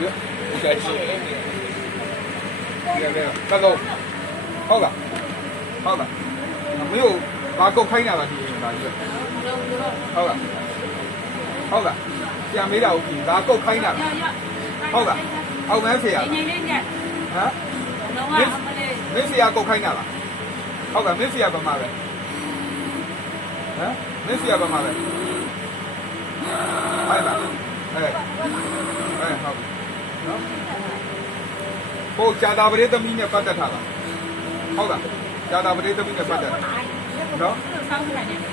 ပြောဒီကရှိဒီကကတော့ဟုတ်လားဟုတ်လားမင်းတို့ဘာကုတ်ခိုင်းတာလားဒီဘာကြီးဟုတ်လားဟုတ်လားပြန်မေးတာဟုတ်ပြီဘာကုတ်ခိုင်းတာဟုတ်လားအောက်မန်းဖေရငိမ့်လေးညက်ဟမ်တော့အမလေးမင်းဖေရကုတ်ခိုင်းတာလားဟုတ်ကဲ့မင်းဖေရဘာမှပဲဟမ်မင်းဖေရဘာမှပဲဟုတ်လားအဲအဲဟုတ်ပြီ နော်ဟိုဂျာတာပရိသမီးနဲ့ပတ်သက်တာလားဟုတ်လားဂျာတာပရိသမီးနဲ့ပတ်သက်တာနော်စောင်းခိုင်းနေတယ်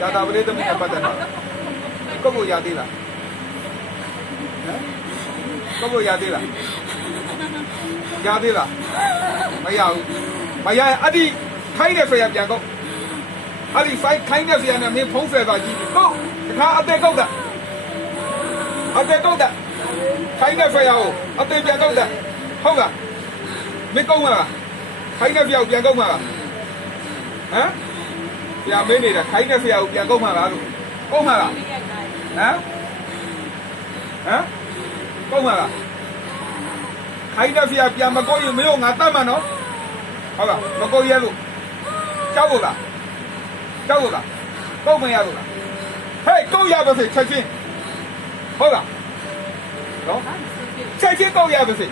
ဂျာတာပရိသမီးနဲ့ပတ်သက်တာကုတ်ကိုရသေးလားဟမ်ကုတ်ကိုရသေးလားရသေးလားမရဘူးမရရင်အဲ့ဒီခိုင်းတဲ့ဖေရပြန်ကုတ်အဲ့ဒီဖိုက်ခိုင်းတဲ့ဖေရနဲ့မင်းဖုံးဖယ်ပါကြည့်ကုတ်တခါအသေးကုတ်တာ အသေးကုတ်တာခိုင်းတဲ့ဖေရကိုအသေးပြန်ကုတ်တာဟုတ်လားမင်းကုတ်မလားခိုင်းတဲ့ဖေရကိုပြန်ကုတ်မလားဟမ်ပြန်မင်းနေတာခိုင်းတဲ့ဖေရကိုပြန်ကုတ်မလားလို့ကုတ်မလားလေးရိုက်တာဟမ်ဟမ်ကုတ်မလားခိုင်းတဲ့ဖေရပြန်မကုတ်ရင်မင်းတို့ငါတတ်မှာနော်ဟုတ်လားမကုတ်ရလို့ကြောက်လို့လားကြောက်လို့လားကုတ်မရလို့လားဟဲ့ကုတ်ရပါစေချက်ချင်း ဟုတ်လားနော်ချက်ချင်းကုတ်ရပါစေ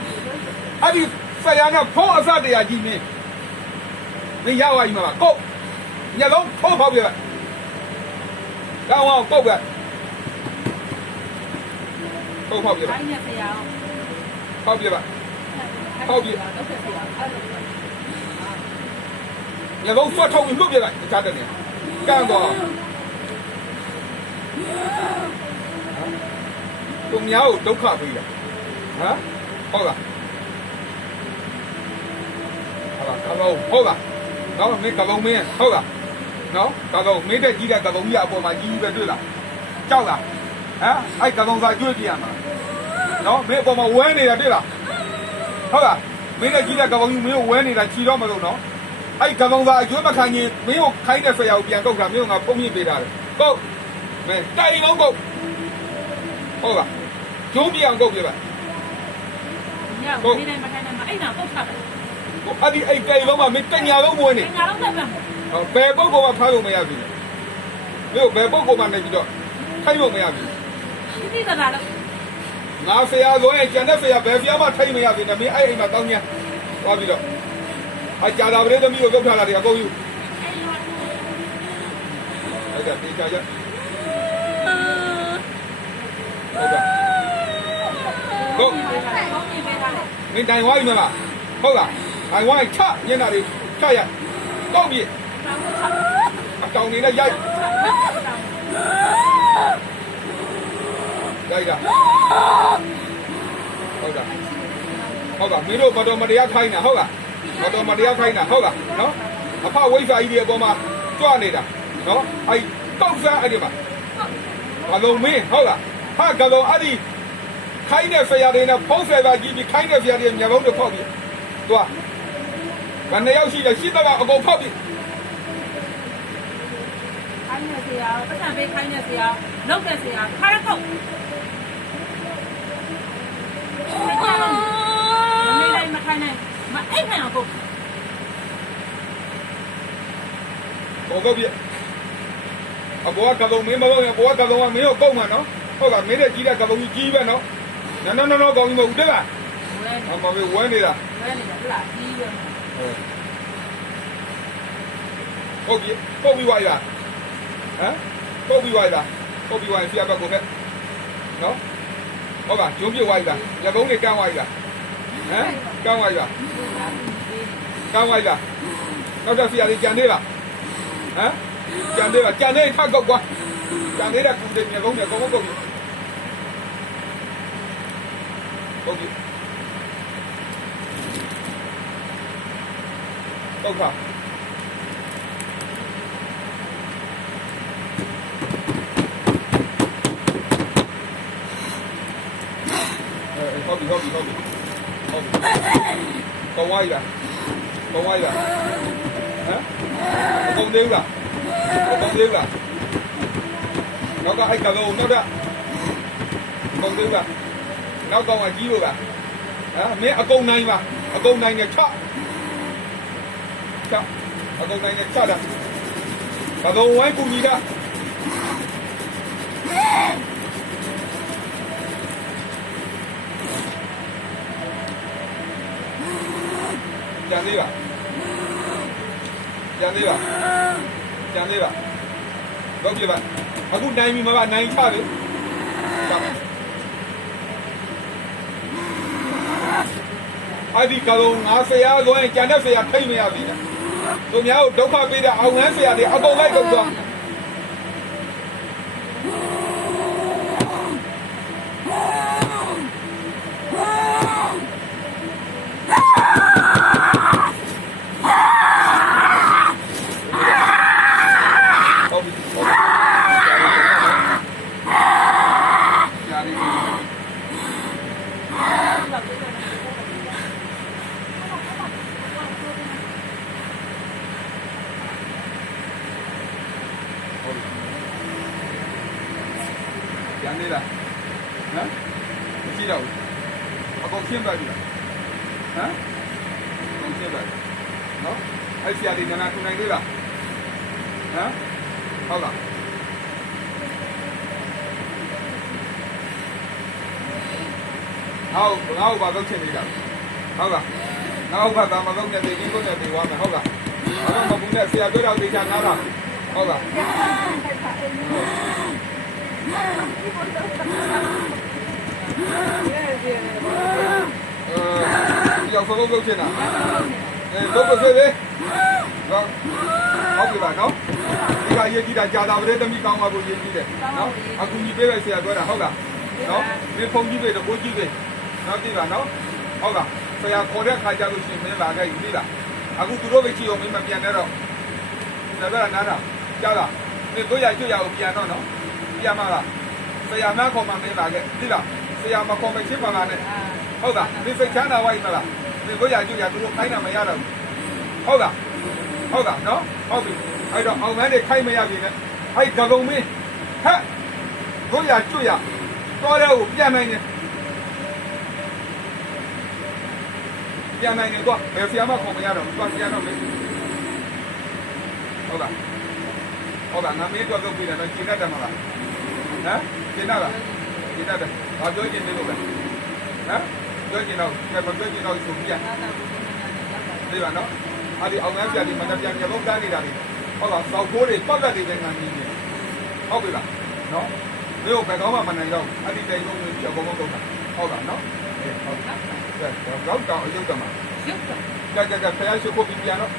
အဲ့ဒီဆရာကဖုံးအစတရားကြီးမင်းမင်းရပါကြီးမလားကုတ်ညလုံးဖုံးဖောက်ပြလိုက်ကောင်းအောင်ကုတ်ပဲကုတ်ဖောက်ပြလိုက်ခိုင်းနေဆရာဖောက်ပြလိုက်တော့ဆရာအဲ့လိုညလုံးဆွတ်ထုတ်ပြီးလွတ်ပြလိုက်တခြားတဲ့နေကန့်တော့ သူများကိုဒုက္ခပေးတာဟမ်ဟုတ်လားဟုတ်လားကလုံးဟုတ်လားနော်မင်းကလုံးမင်းဟုတ်လားနော်ကလုံးမင်းတဲ့ကြီးတဲ့ကလုံးကြီးအပေါ်မှာကြီးပဲတွေ့လားကြောက်လားဟမ်အဲ့ကလုံးစားကျွေးပြရမှာနော်မင်းအပေါ်မှာဝဲနေတာတွေ့လားဟုတ်လားမင်းတဲ့ကြီးတဲ့ကလုံးကြီးမင်းကိုဝဲနေတာခြီတော့မလို့နော်အဲ့ကကောင်သာအကျွေးမခံရင်မင်းကိုခိုင်းတဲ့ဆရာကိုပြန်ကုတ်တာမင်းကငါပုံမြင့်ပေးတာလေကုတ်မင်းတိုင်လုံးကုတ်ဟုတ်လား ကျုံးပြအောင်ကုတ်ပြပါညကိုနေနေမထိုင်နေမအဲ့တော့ပုတ်ထားတယ်ဟိုအဲ့ဒီအဲ့တိုင်လုံးမှာမင်းတညာလုံးမွေးနေငါတော့တက်မှာဟောဘယ်ပုဂ္ဂိုလ်မှဖမ်းလို့မရဘူးမင်းတို့ဘယ်ပုဂ္ဂိုလ်မှနေပြီးတော့ထိုင်လို့မရဘူးဒီဒီကလာတော့ငါဆရာဆိုရင်ကျန်တဲ့ဆရာဘယ်ဆရာမှထိုင်မရဘူးနဲ့မင်းအဲ့အိမ်မှာတောင်းညာသွားပြီးတော့အကြာတာပရိသမီးကိုလုတ်ထားတာတွေအကုန်ယူဟုတ်ကဲ့တေချာရဟုတ်ကဲ့ ဟုတ်ကောင်းနေပေးထားတယ်မင်းတိုင်ဝါပြီမလားဟုတ်လားတိုင်ဝါချညနေတွေချရတောက်ပြီအတောင်နေနဲ့ရိုက်ရိုက်တာဟုတ်တာဟုတ်ကမင်းတို့ဘတော်မတရားခိုင်းတာဟုတ်လားဘတော်မတရားခိုင်းတာဟုတ်လားနော်အဖဝိဇ္ဇာကြီးတွေအပေါ်မှာကြွနေတာနော်အဲ့တောက်စားအဲ့ဒီမှာဘလုံးမင်းဟုတ်လားဟာကလုံးအဲ့ဒီ ခိုင်းတဲ့ဆရာတွေနဲ့ဖုံးဆယ်ပါကြီးပြီးခိုင်းတဲ့ဆရာတွေမျက်လုံးတွေဖောက်ပြီးသွားဘယ်နှစ်ယောက်ရှိလဲရှိတော့အကုန်ဖောက်ပြီးခိုင်းနေဆရာပတ်စံပေးခိုင်းနေဆရာလောက်တဲ့ဆရာခါရကောက်မနေလိုက်မခိုင်းနိုင်မအိတ်နိုင်အောင်ကိုဟိုကုတ်ပြအဘောကလုံးမင်းမလုံးရဘောကလုံးကမင်းကိုကုတ်မှာနော်ဟုတ်ကမင်းတဲ့ကြီးတဲ့ကလုံးကြီးကြီးပဲနော် နော်နော်နော်ကောင်းကြီးမဟုတ်ဘူးတဲ့လားဝဲနေအမမေဝဲနေတာဝဲနေတာဟုတ်လားကြီးရောဟုတ်ပြီပုတ်ပြီးွားရဟမ်ပုတ်ပြီးွားရပုတ်ပြီးွားရင်ဆရာဘက်ကိုဖက်နော်ဟုတ်ကဂျုံပြွားရညကုန်းတွေကန်းွားရဟမ်ကန်းွားရကန်းွားရနောက်တော့ဆရာလေးကြံသေးလားဟမ်ကြံသေးလားကြံသေးထကောက်ကွာကြံသေးတဲ့ကုတဲ့ညကုန်းညကုန်းကုတ်ပြီဟုတ်ပြီဟုတ်ပါဟုတ်ပြီဟုတ်ပြီဟုတ်ပြီဟုတ်ပြီကောင်း ဝိုင်းလားကောင်းဝိုင်းလားဟမ်ကောင်းသေးလားကောင်းသေးလားနောက်ကအဲ့ကလုံးနောက်တော့ကုန်သေးပါ နောက်ကောင်ကကြီးလို့ပါဟမ်မင်းအကုန်နိုင်ပါအကုန်နိုင်နဲ့ချချအကုန်နိုင်နဲ့ချတာဘဂဝိုင်းကူညီတာကြံသေးပါကြံသေးပါကြံသေးပါတော့ပြပါအခုနိုင်ပြီမပါနိုင်ချပြီချ အဲ့ဒီကောင်ငါဆရာဆိုရင်ကြံတဲ့ဆရာထိတ်မရပြီလားသူများကိုဒုက္ခပေးတဲ့အောင်ငန်းဆရာတွေအကုန်လိုက်ကုန်သွားဟုတ်ပြီဟုတ်ပြီကြာနေပြီဟုတ်ပြီ ကြာနေလားဟမ်မရှိတော့ဘူးအကုန်ရှင်းပါပြီလားဟမ်အကုန်ရှင်းပါပြီနော်အဲ့ဆရာဒီကနာခုနိုင်သေးလားဟမ်ဟုတ်လားဟောငါ့ဘာလုပ်ချင်နေတာဟုတ်လားငါ့ဘာသာမလုပ်နဲ့ဒီကြီးကိုနဲ့ပြီးသွားမယ်ဟုတ်လားအဲ့တော့မဘူးနဲ့ဆရာပြောတော့တေချာနားတာဟုတ်လားအဲ ရောက်ဆုံးလုပ်ချင်တာအဲလုပ်ပါစေလေဟုတ်ဟုတ်ပြီပါနော်ဒီကရေးကြည့်တာကြာတာဗတဲ့သမီးကောင်းပါကိုရေးကြည့်တယ်နော်အခုညီပေးပဲဆရာပြောတာဟုတ်လားနော်ဒီဖုန်းကြီးပဲတော့ကိုကြီးပဲနော်သိပါနော်ဟုတ်လားဆရာခေါ်တဲ့ခါကြလို့ရှိရင်မင်းလာခဲ့ပြီသိလားအခုသူတို့ပဲချီအောင်မင်းမပြန်နဲ့တော့ဒါပဲနားတာကြားလားမင်းတို့ရကျွတ်ရအောင်ပြန်တော့နော် ပြန်မှာလားဆရာမခေါ်မှမင်းလာခဲ့သိလားဆရာမခေါ်မချစ်ပါလားနဲ့ဟုတ်လားမင်းစိတ်ချမ်းသာဝိုင်းမလားမင်းတို့ရကျွတ်ရသူတို့ခိုင်းတာမရတော့ဘူးဟုတ်လားဟုတ်လားနော်ဟုတ်ပြီအဲ့တော့အောင်မန်းတွေခိုင်းမရပြီနဲ့အဲ့ဒဂုံမင်းဟဲ့တို့ရကျွတ်ရတော်တဲ့ကိုပြန်နိုင်တယ်ပြန်နိုင်တယ်ကွာဘယ်ဆရာမခေါ်မရတော့ဘူးကွာပြန်တော့မယ်ဟုတ်လားဟုတ်လားငါမင်းတော့လုပ်ပြီးတယ်တော့ကျင်းတတ်တယ်မလား ဟမ်ကျင်းတတ်လားကျင်းတတ်တယ်ဘာပြောကျင်တယ်လို့လဲဟမ်ပြောကျင်တော့ဘယ်မပြောကျင်တော့ဆိုပြဒီပါနော်အဲ့ဒီအောင်ငန်းပြဒီမနပြန်ကြလို့တန်းနေတာလေဟုတ်လားစောက်ကိုးတွေပတ်သက်နေတဲ့ငန်းကြီးနေဟုတ်ပြီလားနော်မင်းတို့ဘယ်တော့မှမနိုင်တော့အဲ့ဒီတိုင်လုံးကြီးအကုန်လုံးတော့ဟုတ်လားနော်ဟုတ်ကဲ့တော့တော့အယုတ်တမှာရုပ်ကကြကြကြဖယားရှိဖို့ပြန်တော့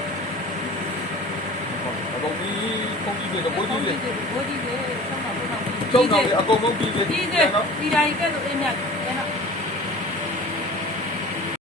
အကုန်ကြီးပုံကြီးတွေဘိုးကြီးတွေဘိုးကြီးတွေဆုံးတော့ဆုံး တော့ကျုံတော့အကုန်လုံးကြီးတွေကြီးတွေဒီတိုင်းကဲလို့အင်းမြတ်